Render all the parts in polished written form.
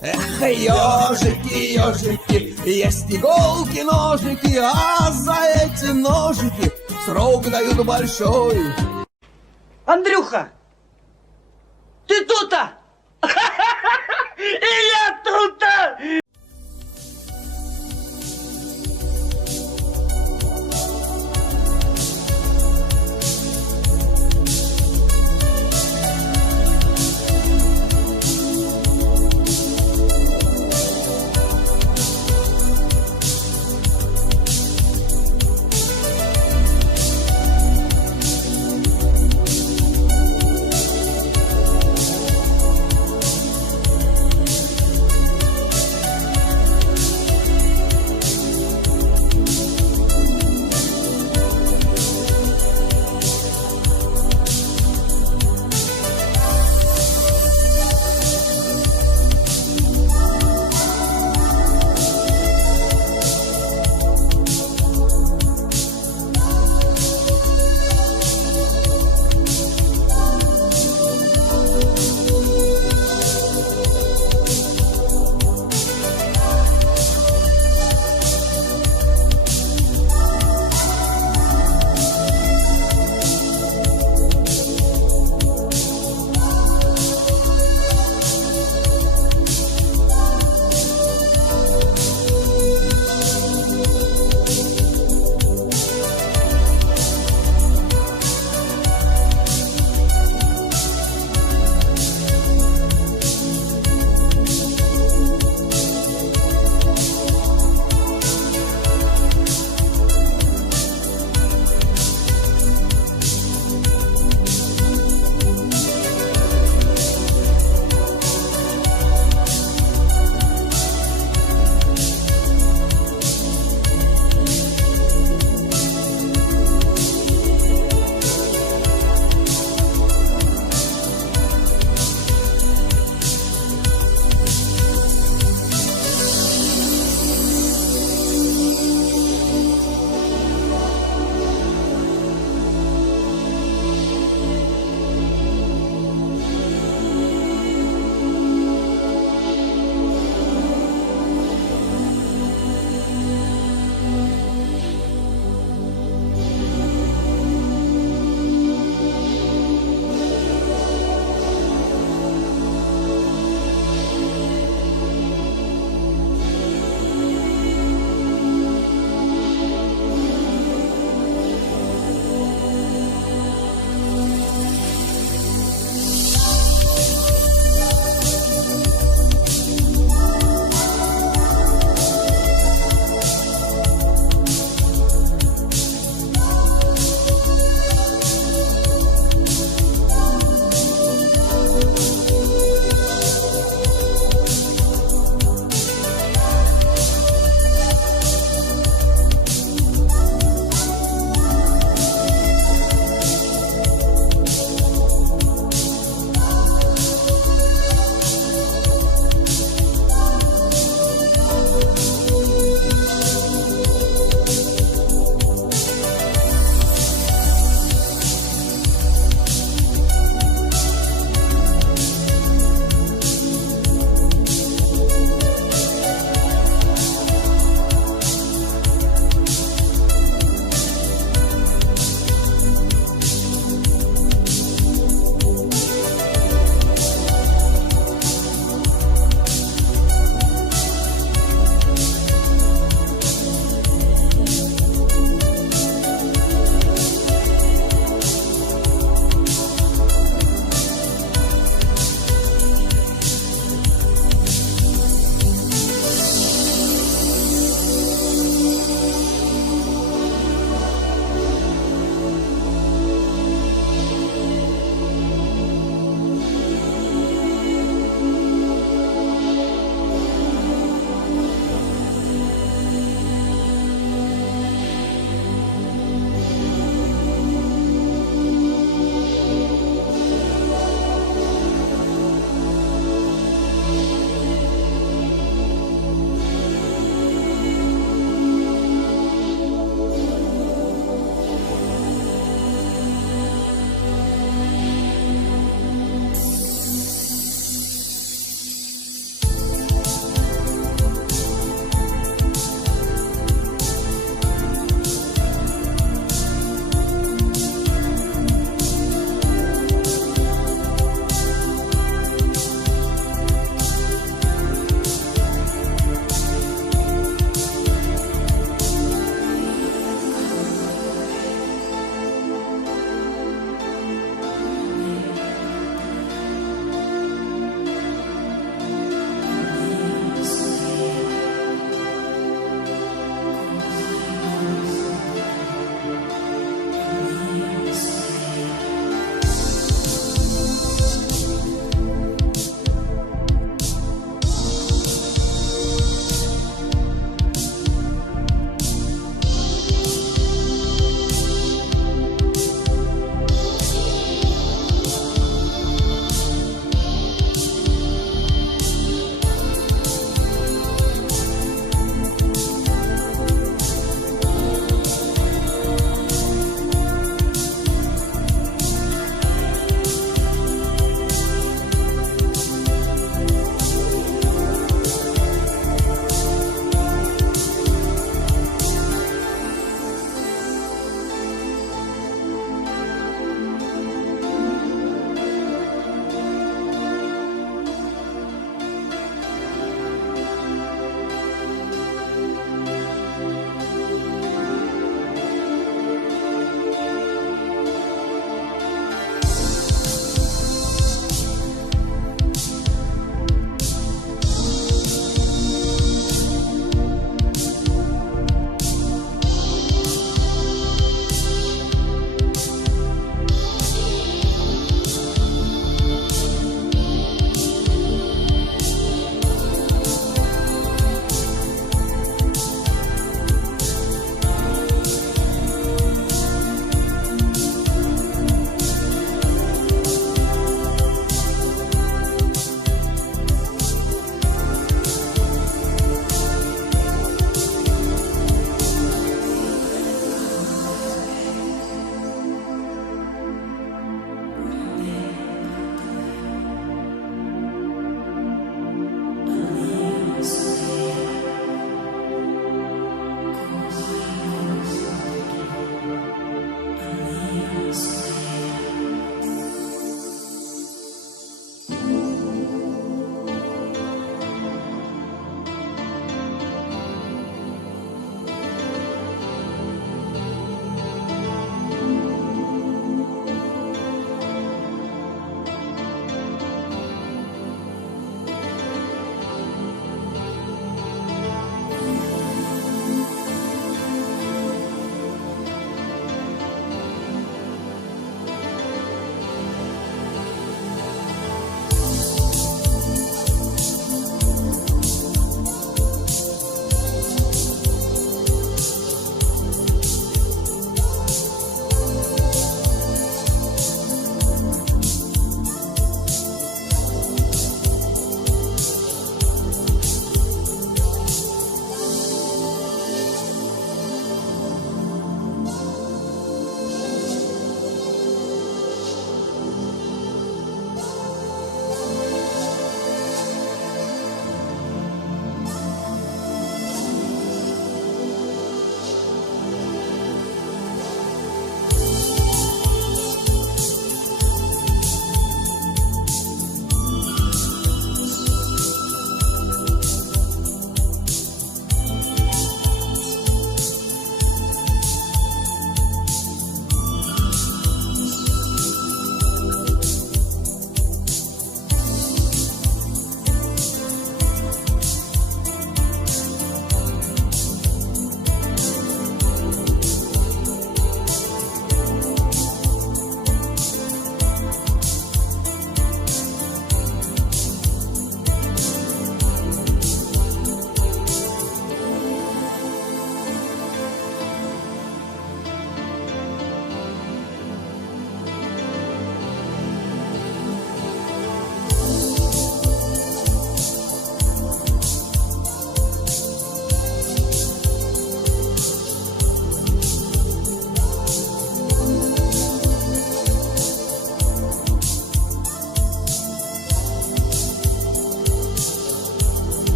Эх, ежики, ежики, есть иголки, ножики, а за эти ножики срок дают большой. Андрюха, ты тут-то? И я тут-то!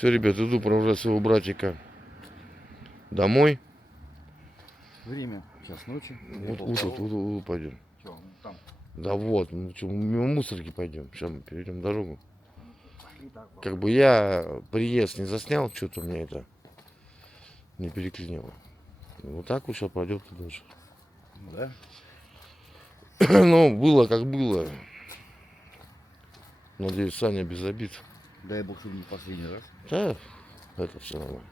Все, ребят, иду провожать своего братика домой. Время час ночи. Вот пойдем. Чё, там? Да вот, ну что, мимо мусорки пойдем. Сейчас мы перейдем дорогу. Пошли так. Как бы я приезд не заснял, что-то мне это не переклинило. Вот так вот сейчас пойдет и дальше. Да? Ну, было как было. Надеюсь, Саня без обид. Дай бог, чтобы не последний раз. Да, это все нормально.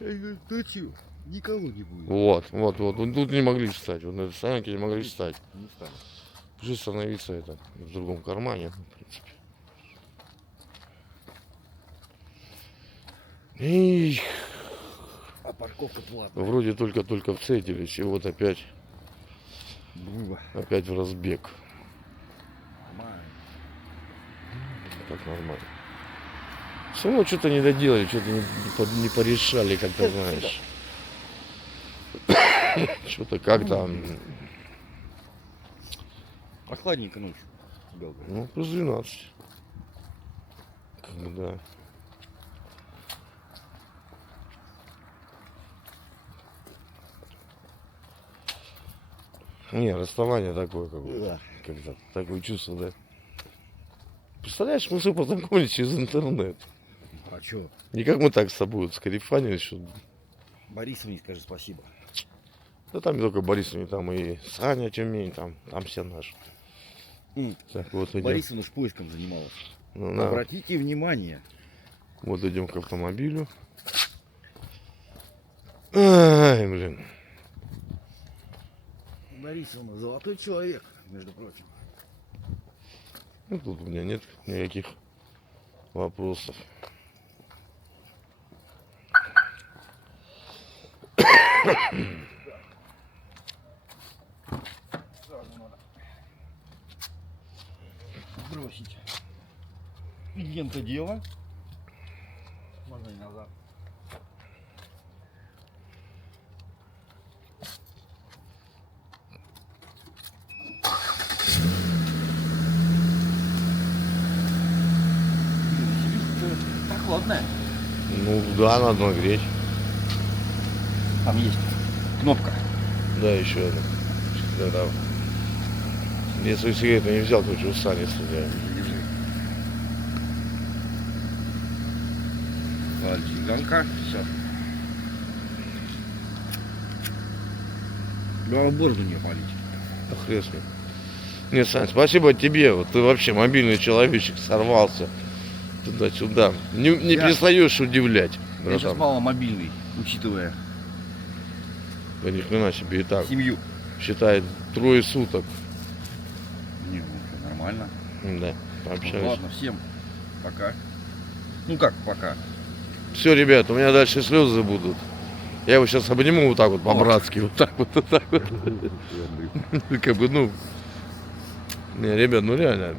Я говорю, да чё, никого не будет. Вот. Тут не могли встать. Вот на этой стоянке не могли встать. Не стану. Пришлось становиться это в другом кармане, в принципе. И А парковка платная. вроде только встретились, и вот опять Было. в разбег. Нормально. Так нормально. Все равно что-то не доделали, что-то не порешали, как-то знаешь. Что-то как-то, Прохладненько ночью. в Белгороде. ну, плюс 12. Как бы, да. Не, расставание такое, как бы, Да. как-то такое чувство, да. Представляешь, мы все познакомились через интернет. А чё? Не как мы так с тобой вот скарифанились, что... Борисовне скажи спасибо. Да там не только Борисовне, там и Саня Тюмень, там все наши. Так, вот идем. Борисовна ж поиском занималась. Ну, на, Обратите внимание. вот идем к автомобилю. Ай, блин. Борисовна золотой человек, между прочим. Ну, тут у меня нет никаких вопросов. Бросить. Лента дело. Можно и назад. Прохладная. Ну, да, надо нагреть. Там есть кнопка. Да, еще это. Да. Я свою сигарету не взял, короче, у Сани стреляю. Зажиганка. Все. Главное, бороду не опалить. Да хрен с ним. Нет, Сань, спасибо тебе. Вот ты вообще мобильный человечек, сорвался туда-сюда. Не Я- перестаешь удивлять. Я сейчас братан. мало мобильный, учитывая Да ни хрена себе и так. семью. Считает 3 суток. Не, ну, всё нормально. Да, Ну, пообщались. ладно, всем пока. Ну как пока? Все, ребят, у меня дальше слезы будут. Я его сейчас обниму вот так вот по-братски. Вот так вот, вот так вот. Как бы, ну. Не, ребят, ну реально.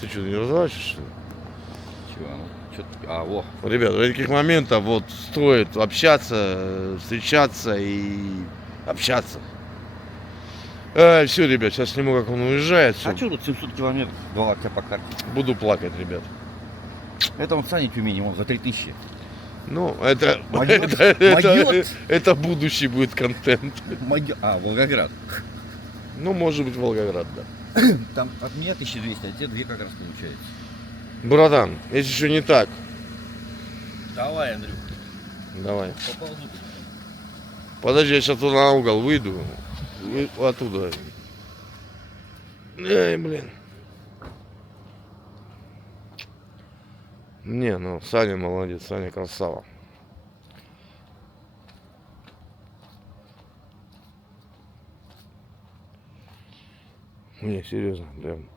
Ты что, не разворачиваешь, что ли? Чего? Ну, чё ты- А, во. Ребят, в таких моментах вот стоит общаться, встречаться и общаться. Все, ребят, сейчас сниму, как он уезжает. Всё. А что тут 700 километров? Два тебя по карте. Буду плакать, ребят. Это он Саня Тюмени, он за 3000. Ну, это, Майот? это, Майот? это будущий будет контент. А, Волгоград. Ну, может быть, Волгоград, да. Там от меня 1200, а тебе 2 как раз получается. Братан, если что не так, Давай, Андрюх, давай. поползу. Подожди, я сейчас туда на угол выйду. Оттуда. Эй, блин. Не, ну, Саня молодец, Саня красава. Не, серьезно, прям.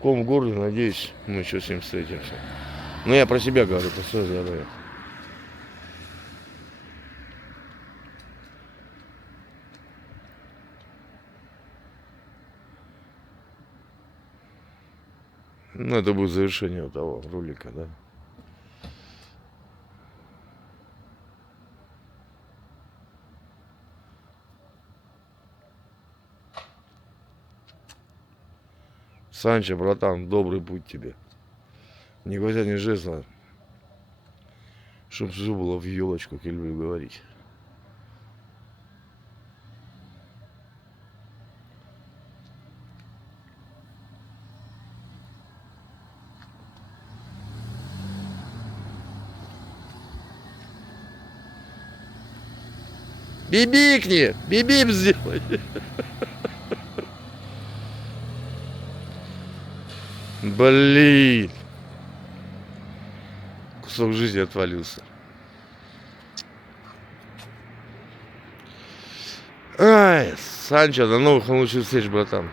Ком в горле, надеюсь, мы еще с ним встретимся. Но я про себя говорю, про свое здоровье. Ну, это будет завершение вот того ролика, да. Санчо, братан, добрый путь тебе. Не гвоздя, не жезла. Чтоб все было в елочку, как я люблю говорить. Бибикни! Бибип сделай! Блин! Кусок жизни отвалился. Ай, Санчо, до новых лучших встреч, братан.